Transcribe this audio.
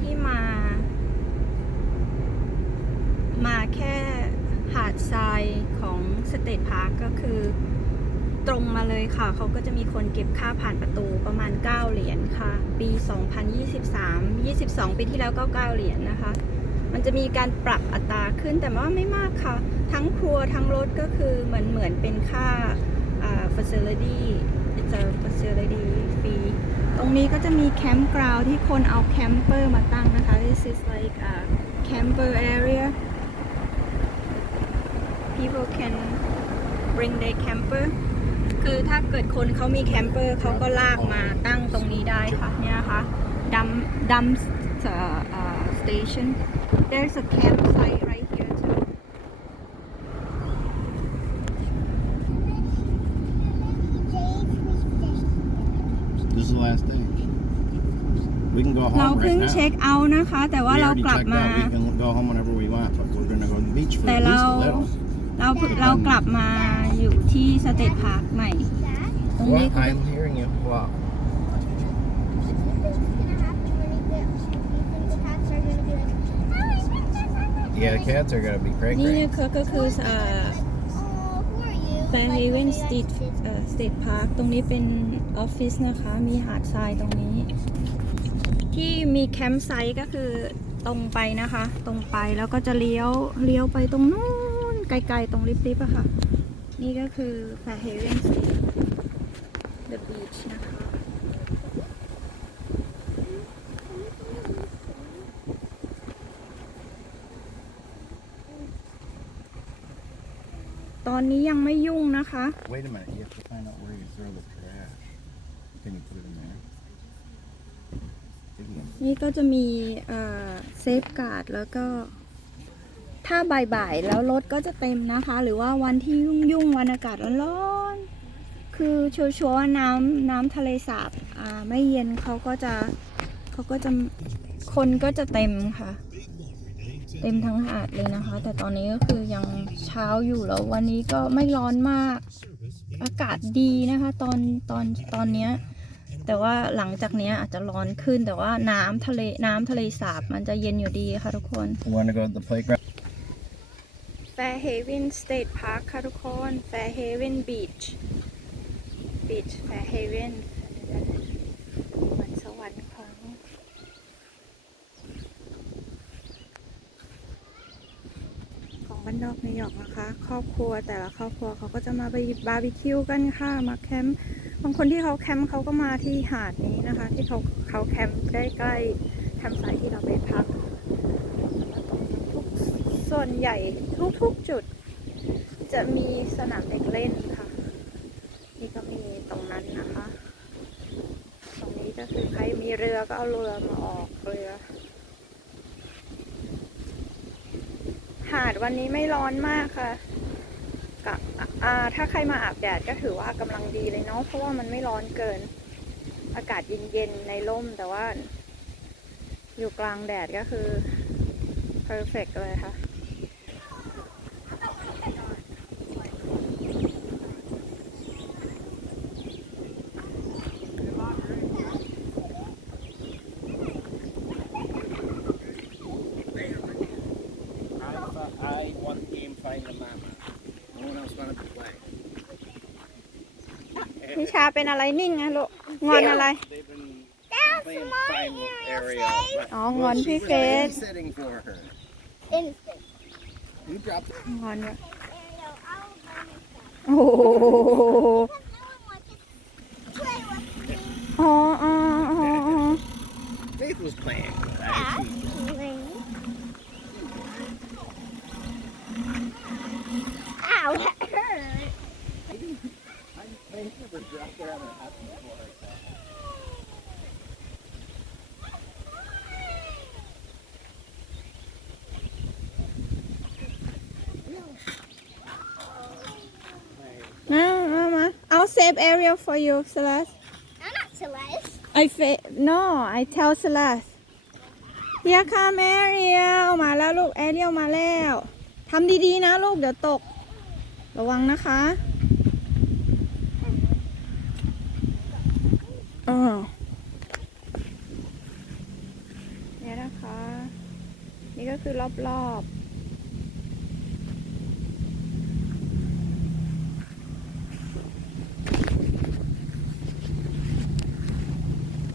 ที่มา มาแค่หาดทรายของสเตทพาร์คก็คือตรงมาเลยค่ะ เขาก็จะมีคนเก็บค่าผ่านประตูประมาณ 9 เหรียญค่ะ ปี 2023 22 ปีที่แล้วก็ 9 เหรียญนะคะ มันจะมีการปรับอัตราขึ้นแต่ว่าไม่มากค่ะ ทั้งครัวทั้งรถก็คือเหมือนเหมือนเป็นค่าอ่า facility it's a facility fee ตรงนี้ก็จะมีแคมป์กราวที่คนเอาแคมเปอร์มาตั้งนะคะ this is like a camper area people can bring their camper คือถ้าเกิดคนเขามีแคมเปอร์เขาก็ลากมาตั้งตรงนี้ได้ค่ะ เนี่ยค่ะดัมดัม station there's a campsite right here the last day. We can go เรา home เพิ่ง right now. เช็คเอาท์นะคะ แต่ว่า We เรา already กลับ checked มา out. We can go home whenever we want, but we're gonna go to the beach for แต่ at เรา least a little. เราเรากลับมาอยู่ที่สเตทพาร์คใหม่ ตรงนี้ What? ก็ I'm hearing you. Wow. Yeah, the cats are gonna be cray นี่ cray. ก็ก็คือ แฟร์เฮเวนสเอ่อ State Park ตรงนี้เป็นออฟฟิศนะคะ มีหาดทรายตรงนี้ ที่มีแคมป์ไซต์ก็คือตรงไปนะคะ ตรงไปแล้วก็จะเลี้ยวเลี้ยวไปตรงนู้นไกลๆตรงริบๆอะค่ะ นี่ก็คือแฟร์เฮเวนสตีดเดอะบีชนะคะ ตอนนี้ยังไม่ยุ่งนะคะ Wait a minute. You have to find out where you throw the trash. Can you put it in there? Dig in. นี่ก็จะมีเซฟการ์ดแล้วก็ ถ้าบ่ายๆแล้วรถก็จะเต็มนะคะ หรือว่าวันที่ยุ่งๆวันอากาศร้อนๆคือชัวร์ๆว่าน้ำน้ำทะเลสาบอ่าไม่เย็นเขาก็จะเขาก็จะคนก็จะเต็มค่ะ เต็มทั้งหาดเลยนะคะ แต่ตอนนี้ก็คือยังเช้าอยู่แล้ววันนี้ก็ไม่ร้อนมาก อากาศดีนะคะ ตอนตอนตอนเนี้ยแต่ว่าหลังจากเนี้ยอาจจะร้อนขึ้นแต่ว่าน้ำทะเลน้ำทะเลสาบมันจะเย็นอยู่ดีค่ะทุกคน You wanna go to the playground? Fairhaven State Park ค่ะทุกคน Fairhaven Beach Beach Fairhaven เหมือนสวรรค์ของของ บ้านนอกนิวยอร์กนะคะ ครอบครัวแต่ละครอบครัวเขาก็จะมาไปบาร์บีคิวกันค่ะมาแคมป์บางคนที่เขาแคมป์เขาก็มาที่หาดนี้นะคะ ที่เขาเขาแคมป์ใกล้ๆแคมป์ไซต์ที่เราไปพักทุกส่วนใหญ่ทุกๆจุด จะมีสนามเด็กเล่นค่ะ นี่ก็มีตรงนั้นนะคะ ตรงนี้ก็คือใครมีเรือก็เอาเรือมาออกเรือ หาด วันนี้ไม่ร้อนมากค่ะกับอ่าถ้าใครมาอาบแดดก็ถือว่ากำลังดีเลยเนาะเพราะว่ามันไม่ร้อนเกิน อากาศเย็นๆในร่มแต่ว่า อยู่กลางแดดก็คือ perfect เลยค่ะ I, I one game find the mama. No one else wanted to play. นิชาเป็นอะไรนิ่งอะลูกงอนอะไร They've been playing final area. but- Oh, well, one she was picket. babysitting for her. Instant. You dropped it. งอนด้วย Ariel, I'll run it. โอ้โห Because no one wants to play with me. อ๋ออ๋ออ๋ออ๋อ Faith was playing. Actually. I never dropped her on her hut before. No, เอามา I'll save area for you Celeste I'm not Celeste. I fa no I tell Celeste Here come Ariel มาแล้วลูก Ariel มาแล้วทำดีๆนะลูกเดี๋ยวตก ระวังนะคะ เนี่ยนะคะ นี่ก็คือรอบๆ